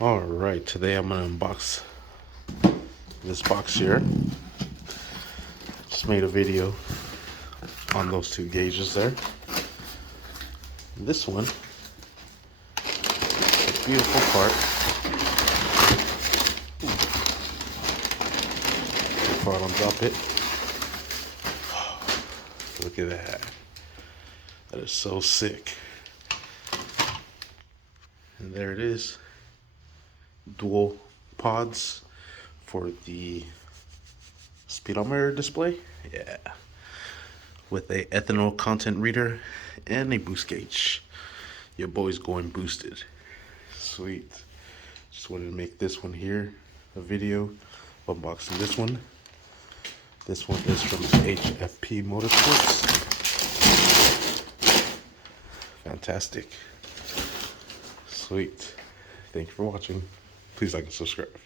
Alright, today I'm going to unbox this box here. Just made a video on those two gauges there. This one, a beautiful part. Before I don't drop it. Look at that. That is so sick. And there it is. Dual pods for the speedometer display. Yeah. With a ethanol content reader and a boost gauge. Your boy's going boosted. Sweet. Just wanted to make this one here a video unboxing this one. This one is from HFP Motorsports. Fantastic. Sweet. Thank you for watching. Please like and subscribe.